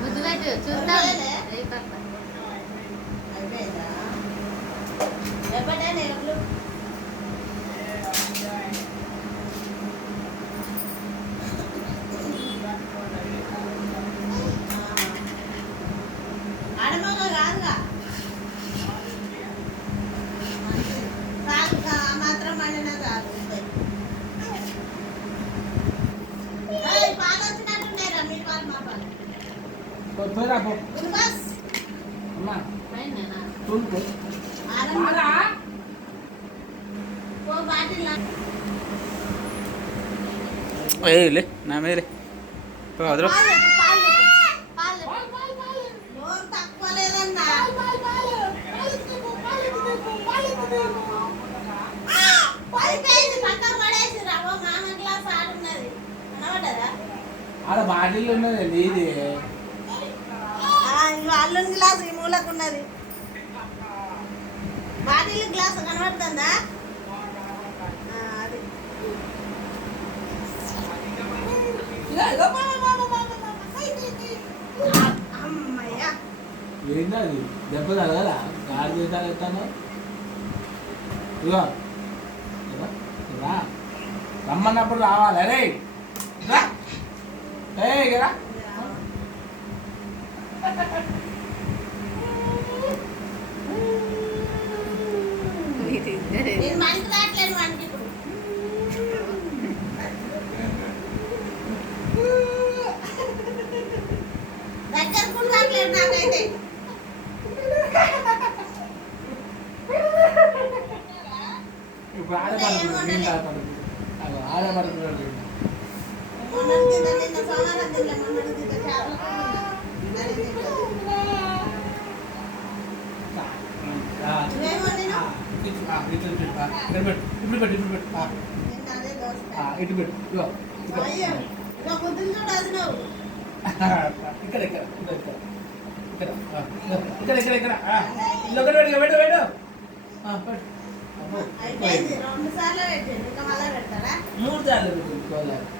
ముద్దు పెట్టు చూద్దాం. లే నా మీద వదరు ఆడ బాటిల్ ఉన్నదండి ఇది అల్లుని గ్లాస్ ఈ మూలకు ఉన్నది. బాటిల్ గ్లాస్ కనబడుతుందా? అది అమ్మయ్యా ఏంటది దెబ్బ తగలదా గాడి చేస్తాను ఇగో రా రమ్మన్నప్పుడు రావాలి అరే రా కదా నేను మనకి రావట్లేదు మనకి ఇప్పుడు దగ్గర కూడా రావట్లేదు నాకైతే. ఇప్పుడు ఆడపడుతుంది నిన్న సోమవారం తిన్నా మొన్నటి చాలా ఇప్పుడు పెట్టు ఇటు పెట్టు ఇక్కడ ఇక్కడ ఇక్కడ ఇక్కడ ఇక్కడ ఇక్కడ పెట్టు పెట్టు పెట్టు రెండు సార్లు పెట్టండి, ఇంకా మళ్ళీ పెడతారా? 3 సార్లు పెట్టు.